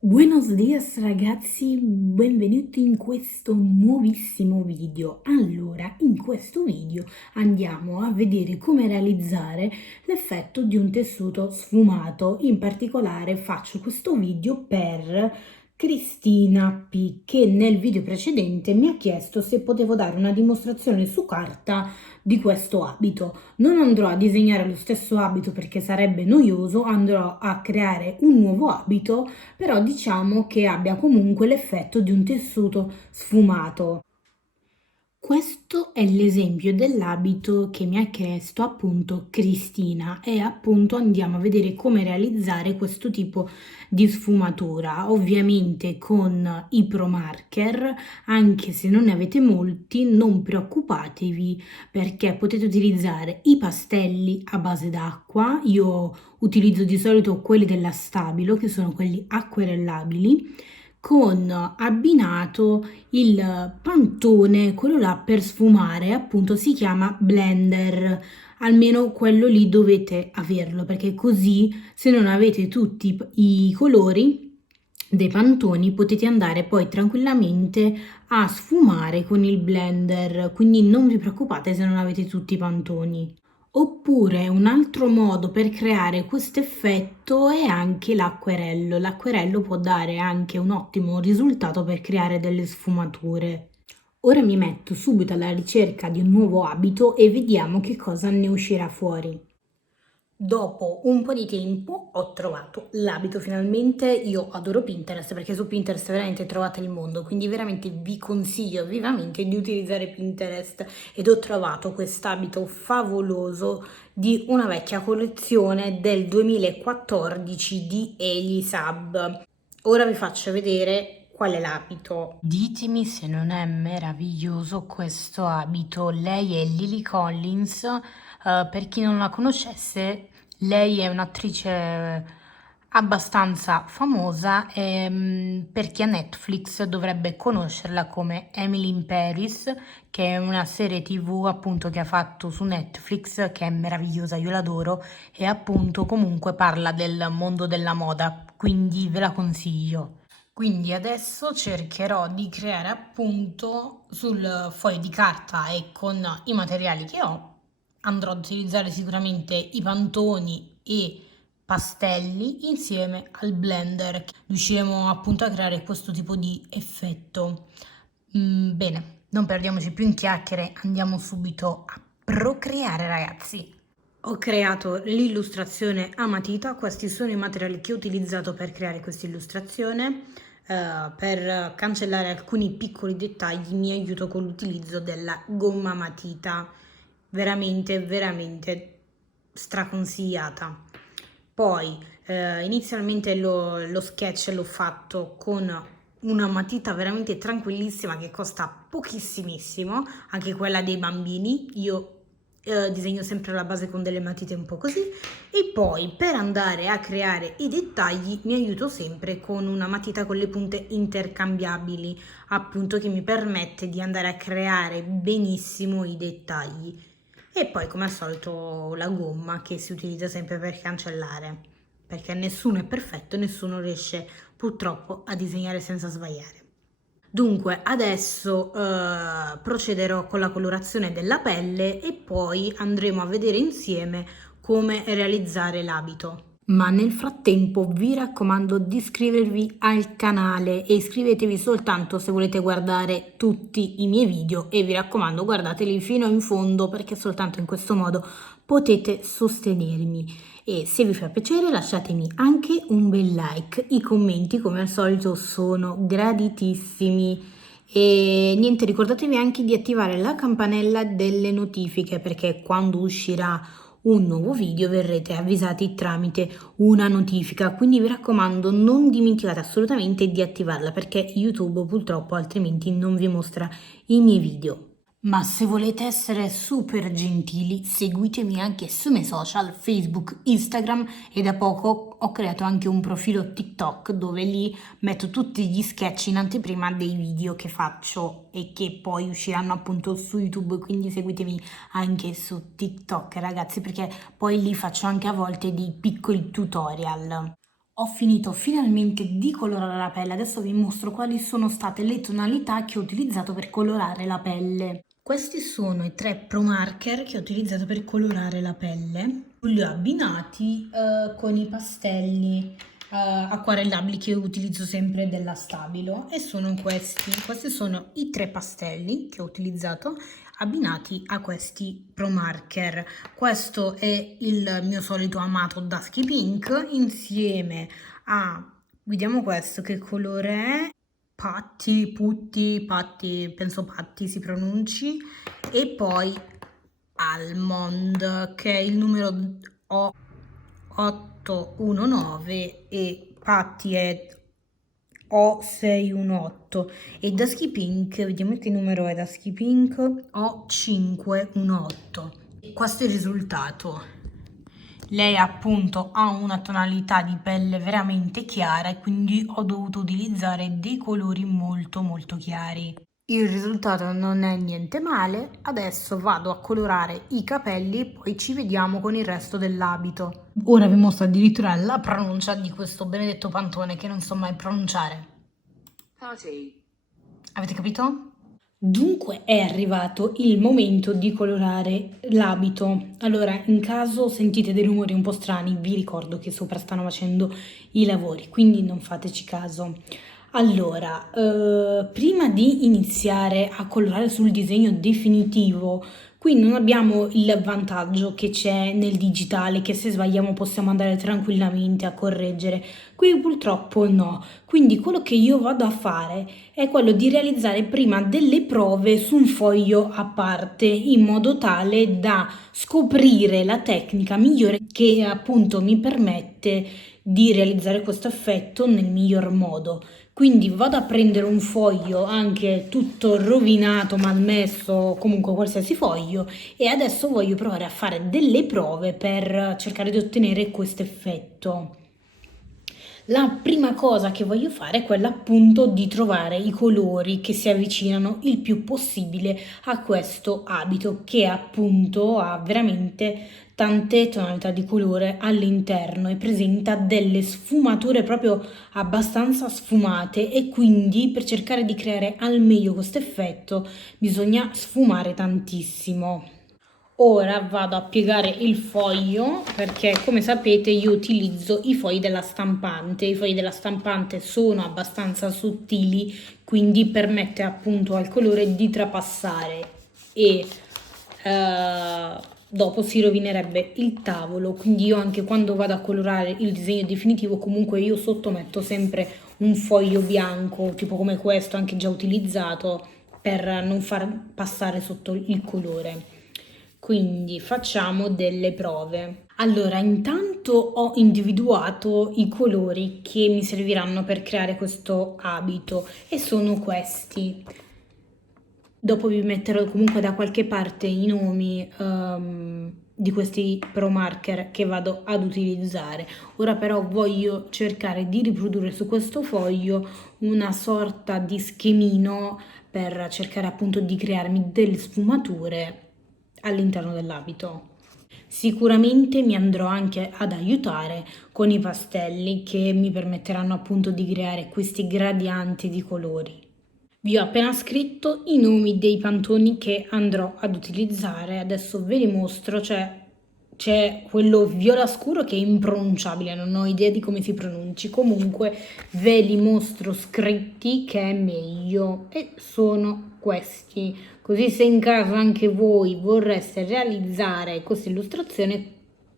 Buenos dias ragazzi, benvenuti in questo nuovissimo video. Allora, in questo video andiamo a vedere come realizzare l'effetto di un tessuto sfumato. In particolare faccio questo video per Cristina P, che nel video precedente mi ha chiesto se potevo dare una dimostrazione su carta di questo abito. Non andrò a disegnare lo stesso abito perché sarebbe noioso, andrò a creare un nuovo abito, però diciamo che abbia comunque l'effetto di un tessuto sfumato. Questo è l'esempio dell'abito che mi ha chiesto appunto Cristina e appunto andiamo a vedere come realizzare questo tipo di sfumatura, ovviamente con i Pro Marker. Anche se non ne avete molti, non preoccupatevi perché potete utilizzare i pastelli a base d'acqua. Io utilizzo di solito quelli della Stabilo, che sono quelli acquerellabili, con abbinato il pantone, quello là per sfumare, appunto si chiama blender. Almeno quello lì dovete averlo, perché così se non avete tutti i colori dei pantoni potete andare poi tranquillamente a sfumare con il blender, quindi non vi preoccupate se non avete tutti i pantoni. Oppure un altro modo per creare questo effetto è anche l'acquerello. L'acquerello può dare anche un ottimo risultato per creare delle sfumature. Ora mi metto subito alla ricerca di un nuovo abito e vediamo che cosa ne uscirà fuori. Dopo un po' di tempo ho trovato l'abito finalmente. Io adoro Pinterest perché su Pinterest veramente trovate il mondo, quindi veramente vi consiglio vivamente di utilizzare Pinterest, ed ho trovato quest'abito favoloso di una vecchia collezione del 2014 di Elisab. Ora vi faccio vedere qual è l'abito. Ditemi se non è meraviglioso questo abito. Lei è Lily Collins. Per chi non la conoscesse, lei è un'attrice abbastanza famosa e per chi ha Netflix dovrebbe conoscerla come Emily in Paris, che è una serie TV appunto che ha fatto su Netflix, che è meravigliosa, io l'adoro, e appunto comunque parla del mondo della moda, quindi ve la consiglio. Quindi adesso cercherò di creare appunto sul foglio di carta e con i materiali che ho. Andrò ad utilizzare sicuramente i pantoni e pastelli insieme al blender. Riusciremo appunto a creare questo tipo di effetto. Bene, non perdiamoci più in chiacchiere, andiamo subito a procreare, ragazzi. Ho creato l'illustrazione a matita. Questi sono i materiali che ho utilizzato per creare questa illustrazione. Per cancellare alcuni piccoli dettagli mi aiuto con l'utilizzo della gomma matita, veramente straconsigliata. Poi inizialmente lo sketch l'ho fatto con una matita veramente tranquillissima che costa pochissimissimo, anche quella dei bambini. Io disegno sempre la base con delle matite un po' così, e poi per andare a creare i dettagli mi aiuto sempre con una matita con le punte intercambiabili, appunto, che mi permette di andare a creare benissimo i dettagli. E poi come al solito la gomma che si utilizza sempre per cancellare, perché nessuno è perfetto e nessuno riesce purtroppo a disegnare senza sbagliare. Dunque adesso procederò con la colorazione della pelle e poi andremo a vedere insieme come realizzare l'abito. Ma nel frattempo vi raccomando di iscrivervi al canale e iscrivetevi soltanto se volete guardare tutti i miei video, e vi raccomando guardateli fino in fondo perché soltanto in questo modo potete sostenermi. E se vi fa piacere lasciatemi anche un bel like, i commenti come al solito sono graditissimi. E niente, ricordatevi anche di attivare la campanella delle notifiche perché quando uscirà un nuovo video verrete avvisati tramite una notifica, quindi vi raccomando non dimenticate assolutamente di attivarla perché YouTube purtroppo altrimenti non vi mostra i miei video. Ma se volete essere super gentili, seguitemi anche sui miei social, Facebook, Instagram e da poco ho creato anche un profilo TikTok dove lì metto tutti gli sketch in anteprima dei video che faccio e che poi usciranno appunto su YouTube, quindi seguitemi anche su TikTok ragazzi perché poi lì faccio anche a volte dei piccoli tutorial. Ho finito finalmente di colorare la pelle, adesso vi mostro quali sono state le tonalità che ho utilizzato per colorare la pelle. Questi sono i 3 Pro Marker che ho utilizzato per colorare la pelle. Li ho abbinati con i pastelli acquarellabili che utilizzo sempre della Stabilo e sono questi. Questi sono i 3 pastelli che ho utilizzato abbinati a questi Pro Marker. Questo è il mio solito amato Dusky Pink insieme a, vediamo questo che colore è, Patti, penso Patti si pronunci, e poi Almond che è il numero 819 e Patti è O618 e Dusky Pink, vediamo che numero è Dusky Pink, O518. Questo è il risultato. Lei appunto ha una tonalità di pelle veramente chiara e quindi ho dovuto utilizzare dei colori molto chiari. Il risultato non è niente male, adesso vado a colorare i capelli e poi ci vediamo con il resto dell'abito. Ora vi mostro addirittura la pronuncia di questo benedetto pantone che non so mai pronunciare. Party. Avete capito? Dunque è arrivato il momento di colorare l'abito. Allora, in caso sentite dei rumori un po' strani, vi ricordo che sopra stanno facendo i lavori, quindi non fateci caso. Allora, prima di iniziare a colorare sul disegno definitivo, qui non abbiamo il vantaggio che c'è nel digitale, che se sbagliamo possiamo andare tranquillamente a correggere. Qui purtroppo no. Quindi quello che io vado a fare è quello di realizzare prima delle prove su un foglio a parte in modo tale da scoprire la tecnica migliore che appunto mi permette di realizzare questo effetto nel miglior modo. Quindi vado a prendere un foglio anche tutto rovinato, malmesso, comunque qualsiasi foglio e adesso voglio provare a fare delle prove per cercare di ottenere questo effetto. La prima cosa che voglio fare è quella appunto di trovare i colori che si avvicinano il più possibile a questo abito che appunto ha veramente tante tonalità di colore all'interno e presenta delle sfumature proprio abbastanza sfumate e quindi per cercare di creare al meglio questo effetto bisogna sfumare tantissimo. Ora vado a piegare il foglio perché come sapete io utilizzo i fogli della stampante. I fogli della stampante sono abbastanza sottili, quindi permette appunto al colore di trapassare e dopo si rovinerebbe il tavolo. Quindi io anche quando vado a colorare il disegno definitivo comunque io sottometto sempre un foglio bianco tipo come questo anche già utilizzato per non far passare sotto il colore. Quindi facciamo delle prove. Allora, intanto ho individuato i colori che mi serviranno per creare questo abito e sono questi. Dopo vi metterò comunque da qualche parte i nomi di questi Pro Marker che vado ad utilizzare. Ora però voglio cercare di riprodurre su questo foglio una sorta di schemino per cercare appunto di crearmi delle sfumature all'interno dell'abito. Sicuramente mi andrò anche ad aiutare con i pastelli che mi permetteranno appunto di creare questi gradienti di colori. Vi ho appena scritto i nomi dei pantoni che andrò ad utilizzare, adesso ve li mostro, c'è quello viola scuro che è impronunciabile, non ho idea di come si pronunci, comunque ve li mostro scritti che è meglio e sono questi, così se in caso anche voi vorreste realizzare questa illustrazione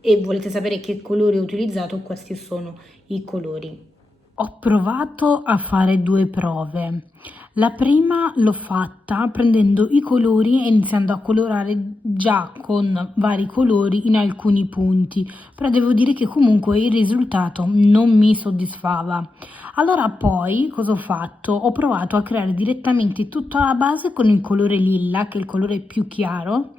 e volete sapere che colori ho utilizzato, questi sono i colori. Ho provato a fare due prove. La prima l'ho fatta prendendo i colori e iniziando a colorare già con vari colori in alcuni punti, però devo dire che comunque il risultato non mi soddisfava. Allora poi cosa ho fatto? Ho provato a creare direttamente tutta la base con il colore lilla, che è il colore più chiaro,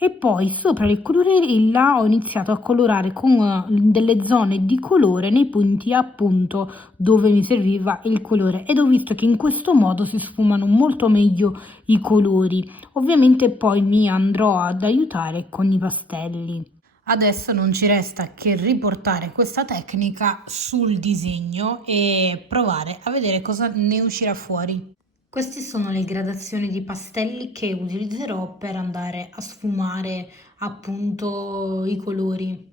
e poi sopra il colore lilla ho iniziato a colorare con delle zone di colore nei punti appunto dove mi serviva il colore, ed ho visto che in questo modo si sfumano molto meglio i colori. Ovviamente poi mi andrò ad aiutare con i pastelli. Adesso non ci resta che riportare questa tecnica sul disegno e provare a vedere cosa ne uscirà fuori. Queste sono le gradazioni di pastelli che utilizzerò per andare a sfumare appunto i colori.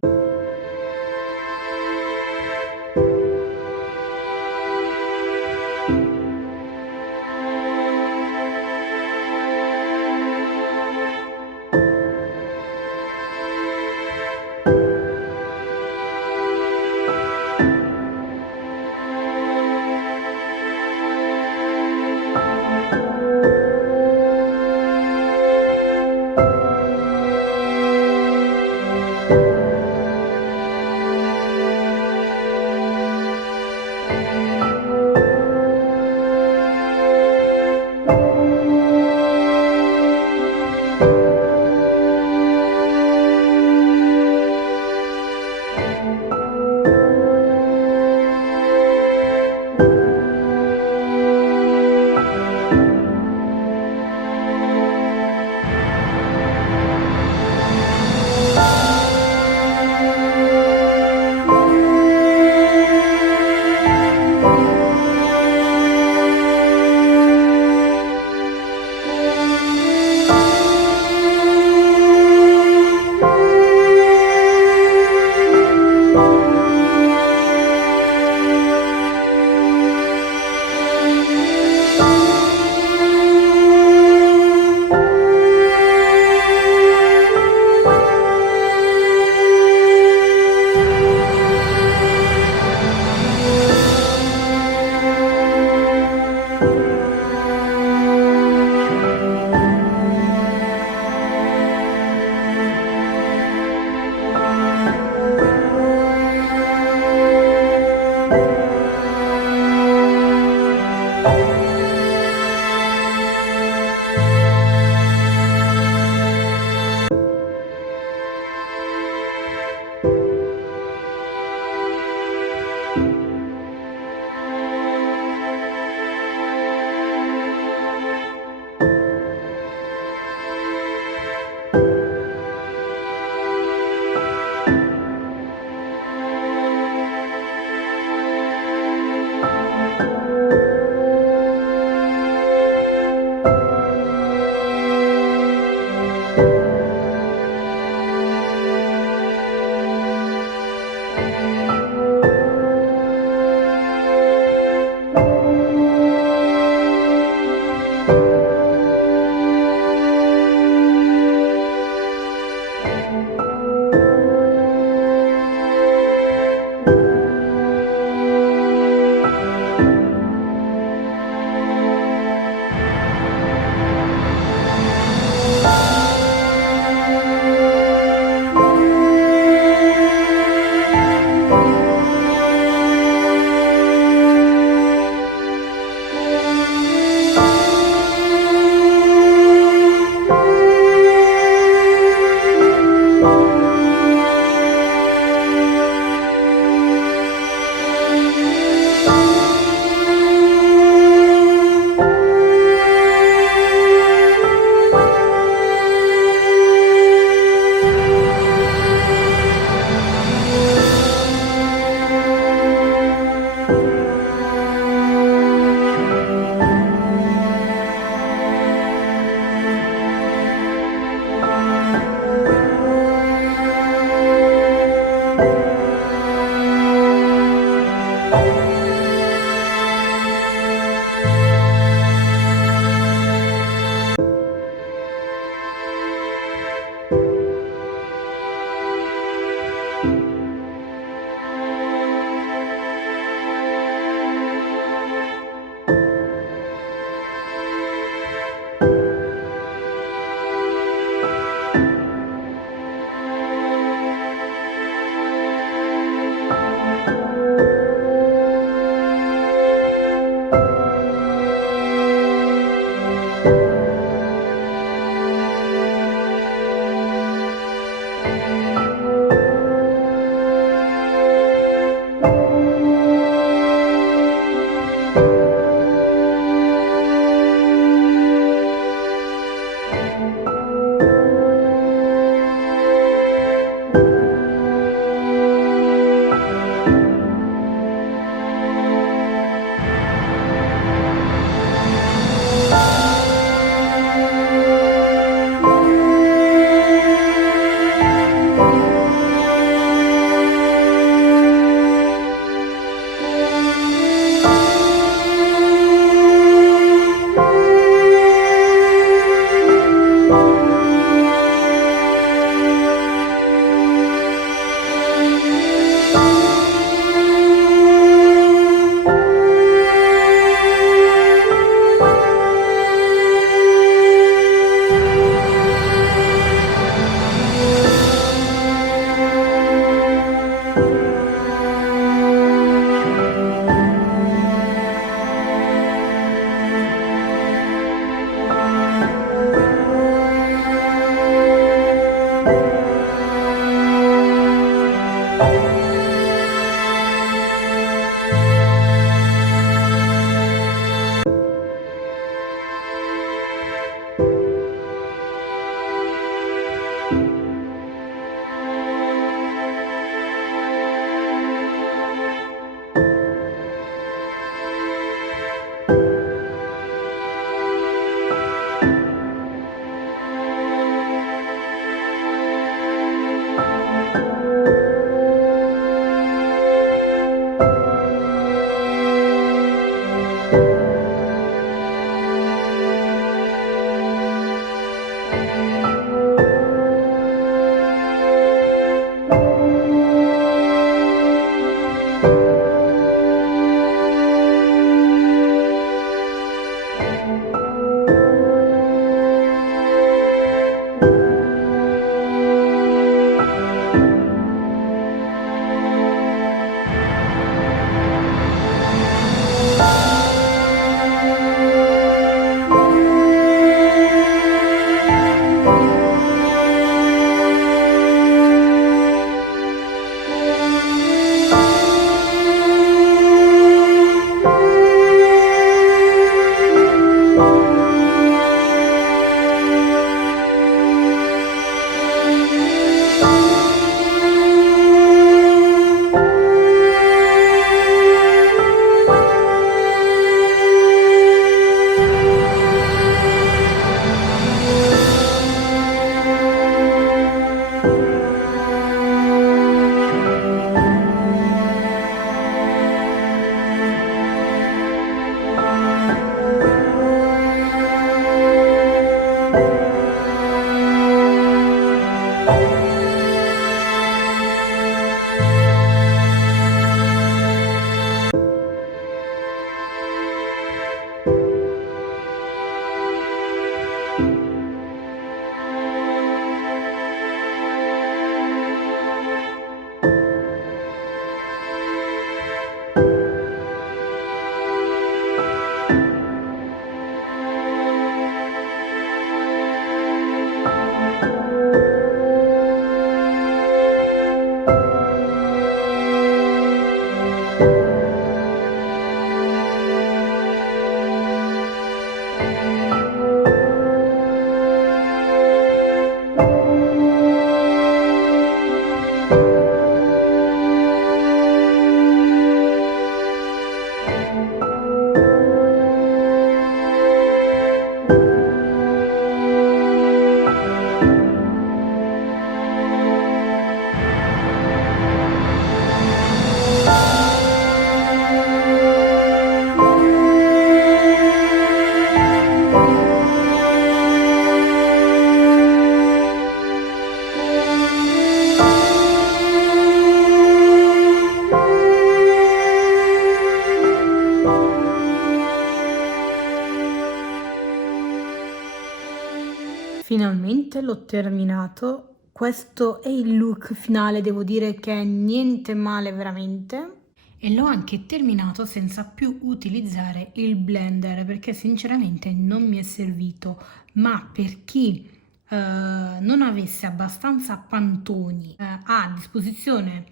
Finalmente l'ho terminato, questo è il look finale, devo dire che è niente male veramente. E l'ho anche terminato senza più utilizzare il blender perché sinceramente non mi è servito, ma per chi non avesse abbastanza pantoni a disposizione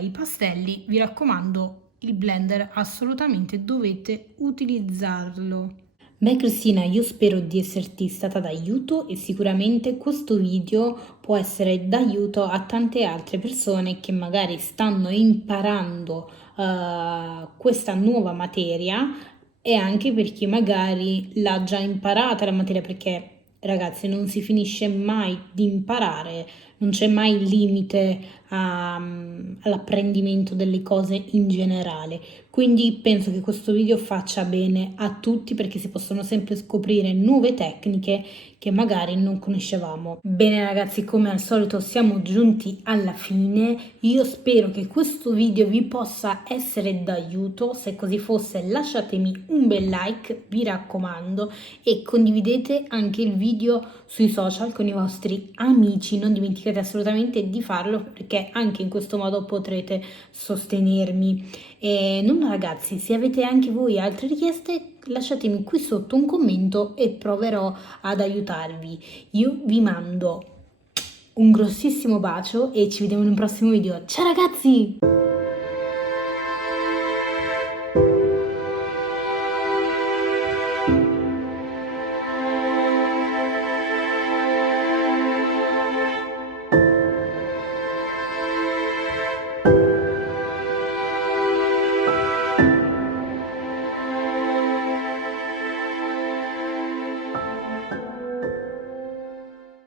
i pastelli, vi raccomando il blender, assolutamente dovete utilizzarlo. Beh Cristina, io spero di esserti stata d'aiuto e sicuramente questo video può essere d'aiuto a tante altre persone che magari stanno imparando questa nuova materia e anche per chi magari l'ha già imparata la materia, perché ragazzi non si finisce mai di imparare, non c'è mai limite all'apprendimento delle cose in generale. Quindi penso che questo video faccia bene a tutti perché si possono sempre scoprire nuove tecniche che magari non conoscevamo. Bene ragazzi, come al solito siamo giunti alla fine. Io spero che questo video vi possa essere d'aiuto. Se così fosse lasciatemi un bel like, vi raccomando, e condividete anche il video sui social con i vostri amici. Non dimenticate assolutamente di farlo perché anche in questo modo potrete sostenermi. E nulla ragazzi, se avete anche voi altre richieste lasciatemi qui sotto un commento e proverò ad aiutarvi. Io vi mando un grossissimo bacio e ci vediamo in un prossimo video. Ciao ragazzi!